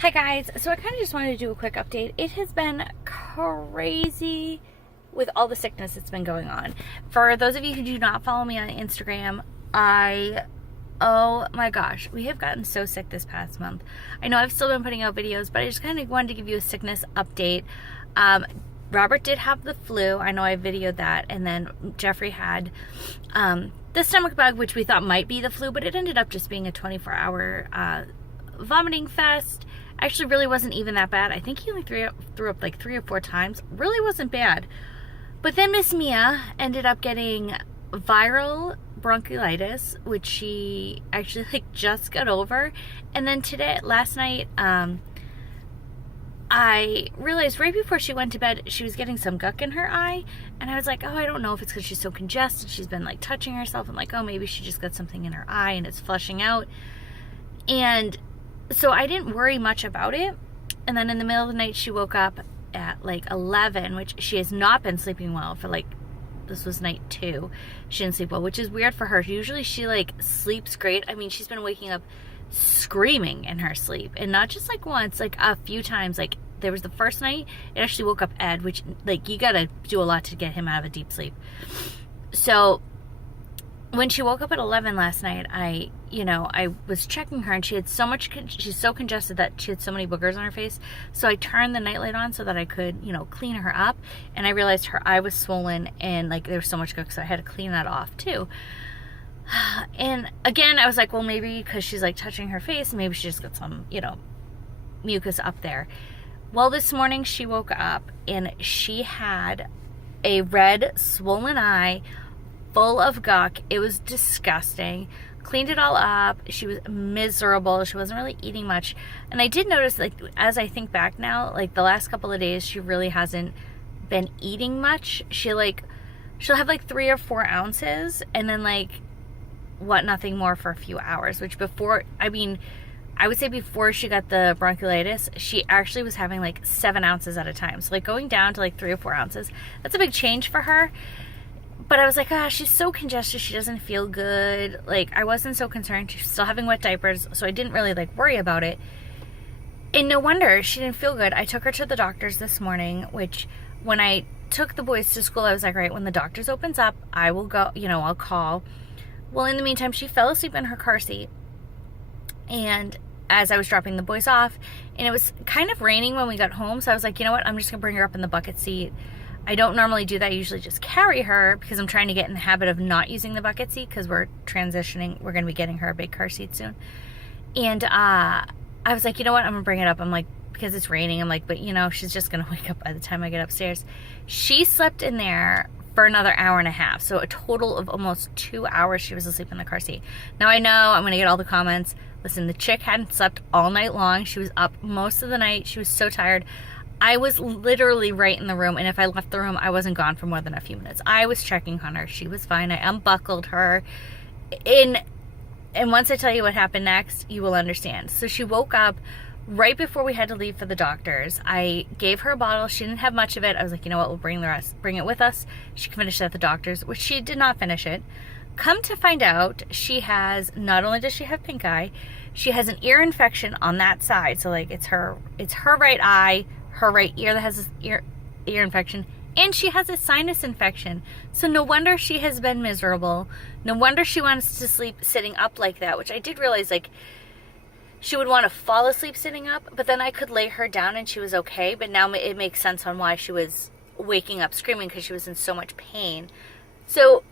Hi guys, so I kind of just wanted to do a quick update. It has been crazy with all the sickness that's been going on. For those of you who do not follow me on Instagram, oh my gosh, we have gotten so sick this past month. I know I've still been putting out videos, but I just kind of wanted to give you a sickness update. Robert did have the flu. I know I videoed that. And then Jeffrey had the stomach bug, which we thought might be the flu, but it ended up just being a 24-hour vomiting fest. Actually really wasn't even that bad. I think he only threw up like 3 or 4 times. Really wasn't bad. But then Miss Mia ended up getting viral bronchiolitis, which she actually just got over. And then last night, I realized right before she went to bed, she was getting some guck in her eye. And I was like, oh, I don't know if it's because she's so congested. She's been like touching herself. I'm like, oh, maybe she just got something in her eye and it's flushing out. And so I didn't worry much about it. And then in the middle of the night, she woke up at like 11, which she has not been sleeping well for this was night 2. She didn't sleep well, which is weird for her. Usually she sleeps great. I mean, she's been waking up screaming in her sleep, and not just once, a few times. There was the first night, it actually woke up Ed, which you gotta do a lot to get him out of a deep sleep. So when she woke up at 11 last night, I was checking her, and she's so congested that she had so many boogers on her face. So I turned the nightlight on so that I could, clean her up. And I realized her eye was swollen and there was so much guck, so I had to clean that off too. And again, I was like, well, maybe because she's touching her face, maybe she just got some, mucus up there. Well, this morning she woke up and she had a red swollen eye full of guck. It was disgusting. Cleaned it all up. She was miserable. She wasn't really eating much. And I did notice, as I think back now, the last couple of days, she really hasn't been eating much. She'll have 3 or 4 ounces, and then nothing more for a few hours, which I would say before she got the bronchiolitis, she actually was having 7 ounces at a time. So going down to 3 or 4 ounces, that's a big change for her. But I was like, she's so congested, she doesn't feel good. I wasn't so concerned. She's still having wet diapers, so I didn't really worry about it. And no wonder she didn't feel good. I took her to the doctor's this morning, which when I took the boys to school, I was like, right, when the doctor's opens up, I will go, I'll call. Well, in the meantime, she fell asleep in her car seat. And as I was dropping the boys off, and it was kind of raining when we got home, so I was like, you know what, I'm just gonna bring her up in the bucket seat. I don't normally do that. I usually just carry her because I'm trying to get in the habit of not using the bucket seat because we're transitioning. We're going to be getting her a big car seat soon. And I was like, you know what? I'm going to bring it up. I'm like, because it's raining. I'm like, but she's just going to wake up by the time I get upstairs. She slept in there for another hour and a half. So a total of almost 2 hours she was asleep in the car seat. Now I know I'm going to get all the comments. Listen, the chick hadn't slept all night long. She was up most of the night. She was so tired. I was literally right in the room, and if I left the room, I wasn't gone for more than a few minutes. I was checking on her. She was fine. I unbuckled her. And once I tell you what happened next, you will understand. So she woke up right before we had to leave for the doctor's. I gave her a bottle. She didn't have much of it. I was like, you know what, we'll bring the rest. Bring it with us. She can finish it at the doctor's, which she did not finish it. Come to find out, not only does she have pink eye, she has an ear infection on that side. So it's her right eye, her right ear that has this ear infection, and she has a sinus infection. So no wonder she has been miserable. No wonder she wants to sleep sitting up like that, which I did realize she would want to fall asleep sitting up, but then I could lay her down and she was okay. But now it makes sense on why she was waking up screaming, because she was in so much pain. So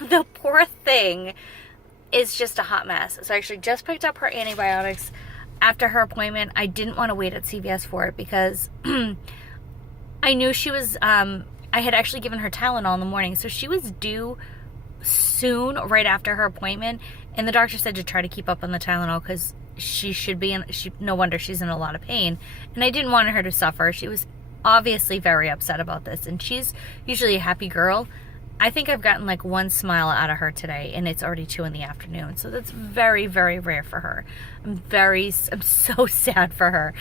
the poor thing is just a hot mess. So I actually just picked up her antibiotics after her appointment. I didn't want to wait at CVS for it because I knew she was, I had actually given her Tylenol in the morning. So she was due soon, right after her appointment. And the doctor said to try to keep up on the Tylenol because she should be no wonder she's in a lot of pain. And I didn't want her to suffer. She was obviously very upset about this. And she's usually a happy girl. I think I've gotten one smile out of her today, and it's already 2 in the afternoon. So that's very, very rare for her. I'm so sad for her.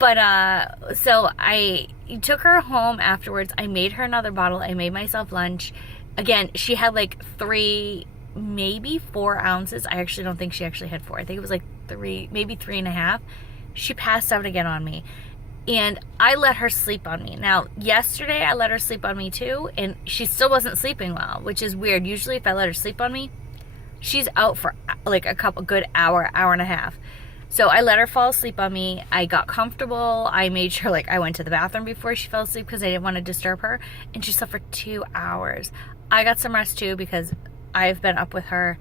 But, so I took her home afterwards. I made her another bottle. I made myself lunch. Again, she had 3, maybe 4 ounces. I actually don't think she actually had 4. I think it was 3, maybe 3.5. she passed out again on me. And I let her sleep on me. Now, yesterday I let her sleep on me too, and she still wasn't sleeping well, which is weird. Usually if I let her sleep on me, she's out for like a good hour and a half. So I let her fall asleep on me. I got comfortable. I made sure like I went to the bathroom before she fell asleep because I didn't want to disturb her. And she slept for 2 hours. I got some rest too because I've been up with her,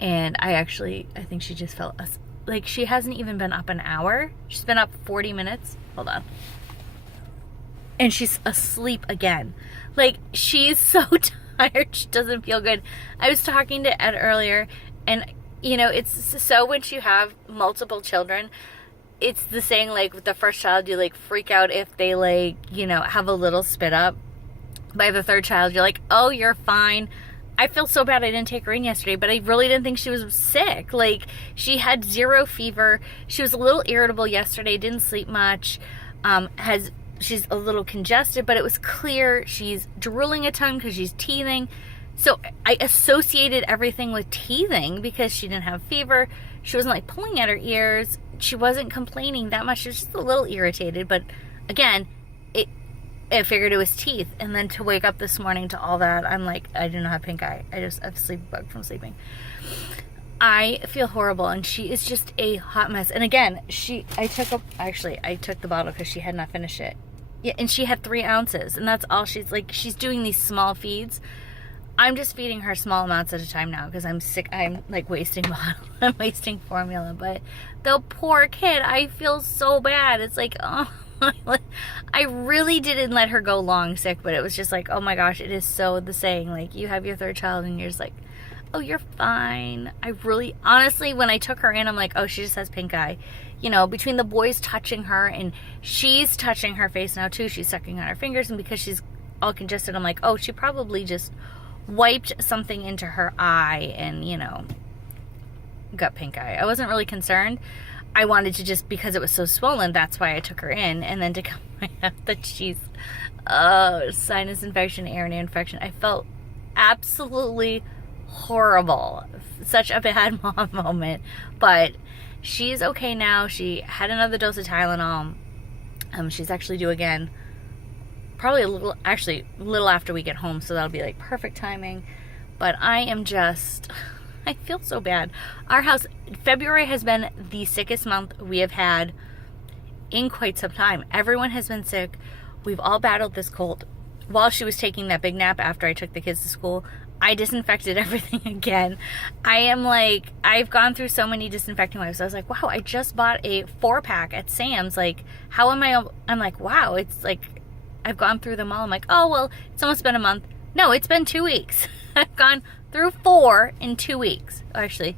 and I think she just fell asleep. Like, she hasn't even been up an hour. She's been up 40 minutes. Hold on. And she's asleep again. Like, she's so tired. She doesn't feel good. I was talking to Ed earlier, and, you know, it's so when you have multiple children, it's the saying, like, with the first child, you, like, freak out if they, like, you know, have a little spit up. By the third child, you're like, oh, you're fine. I feel so bad I didn't take her in yesterday, but I really didn't think she was sick. Like, she had 0 fever. She was a little irritable yesterday, didn't sleep much. She's a little congested, but it was clear she's drooling a ton because she's teething. So I associated everything with teething because she didn't have fever. She wasn't like pulling at her ears. She wasn't complaining that much. She was just a little irritated, but again, I figured it was teeth. And then to wake up this morning to all that, I'm like, I do not have pink eye. I just have sleep bug from sleeping. I feel horrible, and she is just a hot mess. And again, I took the bottle because she had not finished it. Yeah, and she had 3 ounces, and that's all she's doing these small feeds. I'm just feeding her small amounts at a time now because I'm sick. I'm like wasting bottle. I'm wasting formula. But the poor kid, I feel so bad. It's like, oh. I really didn't let her go long sick, but it was just like, oh my gosh, it is so the saying, like, you have your third child and you're just like, oh, you're fine. Honestly, when I took her in, I'm like, oh, she just has pink eye. You know, between the boys touching her and she's touching her face now too, she's sucking on her fingers, and because she's all congested, I'm like, oh, she probably just wiped something into her eye and, you know, got pink eye. I wasn't really concerned. I wanted to just, because it was so swollen, that's why I took her in. And then to come out that she's, sinus infection, ear infection. I felt absolutely horrible. Such a bad mom moment. But she's okay now. She had another dose of Tylenol. She's actually due again. Probably a little after we get home. So that'll be like perfect timing. But I feel so bad. Our house, February has been the sickest month we have had in quite some time. Everyone has been sick. We've all battled this cold. While she was taking that big nap after I took the kids to school, I disinfected everything again. I've gone through so many disinfecting wipes. I was like, wow, I just bought a 4-pack at Sam's. Like, I'm like, wow, it's like, I've gone through them all. I'm like, oh, well, it's almost been a month. No, it's been 2 weeks. I've gone through 4 in 2 weeks. Actually,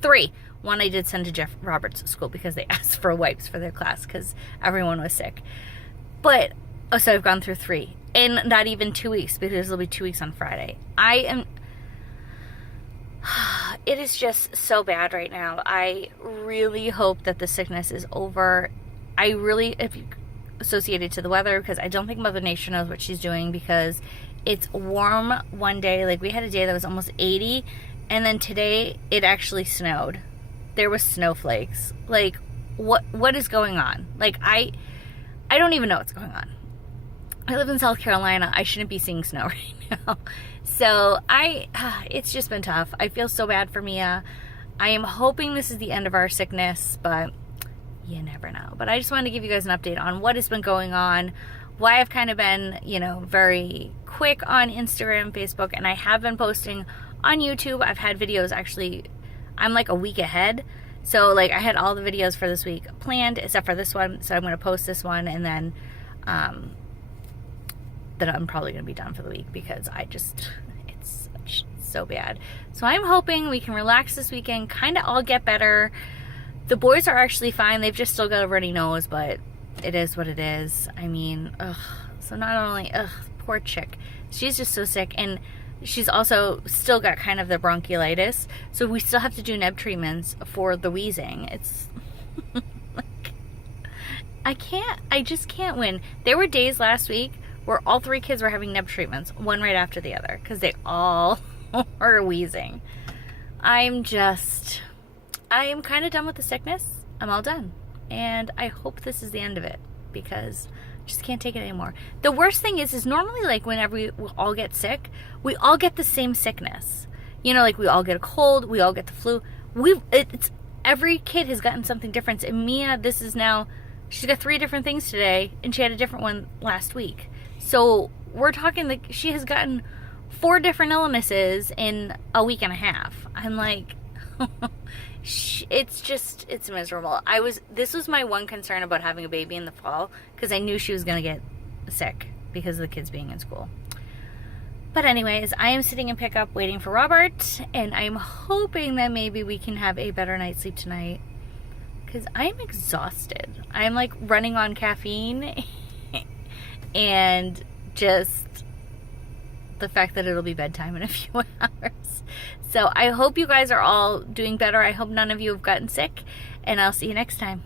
3. One I did send to Jeff Roberts' school because they asked for wipes for their class because everyone was sick. But, so I've gone through 3. In not even 2 weeks, because it'll be 2 weeks on Friday. It is just so bad right now. I really hope that the sickness is over. I really associate it to the weather because I don't think Mother Nature knows what she's doing, because it's warm one day. Like, we had a day that was almost 80, and then today it actually snowed. There was snowflakes. Like, what is going on? Like, I don't even know what's going on. I live in South Carolina. I shouldn't be seeing snow right now. So it's just been tough. I feel so bad for Mia. I am hoping this is the end of our sickness, but you never know. But I just wanted to give you guys an update on what has been going on, why I've kind of been, very quick on Instagram, Facebook, and I have been posting on YouTube. I've had videos, actually, I'm like a week ahead. So, like, I had all the videos for this week planned, except for this one. So I'm going to post this one, and then that I'm probably going to be done for the week because it's so bad. So I'm hoping we can relax this weekend, kind of all get better. The boys are actually fine. They've just still got a runny nose, but it is what it is. I mean, so not only, poor chick. She's just so sick, and she's also still got kind of the bronchiolitis, so we still have to do neb treatments for the wheezing. It's like, I just can't win. There were days last week where all 3 kids were having neb treatments, one right after the other, because they all were wheezing. I am kind of done with the sickness. I'm all done. and I hope this is the end of it, because I just can't take it anymore. The worst thing is normally, like, whenever we all get sick, we all get the same sickness. You know, like, we all get a cold, we all get the flu. It's every kid has gotten something different. And Mia, this is now, she's got 3 different things today, and she had a different one last week. So we're talking, like, she has gotten 4 different illnesses in a week and a half. I'm like, it's miserable. This was my one concern about having a baby in the fall, because I knew she was going to get sick because of the kids being in school. But anyways, I am sitting in pickup waiting for Robert, and I'm hoping that maybe we can have a better night's sleep tonight, because I'm exhausted. I'm like running on caffeine and just the fact that it'll be bedtime in a few hours. So I hope you guys are all doing better. I hope none of you have gotten sick, and I'll see you next time.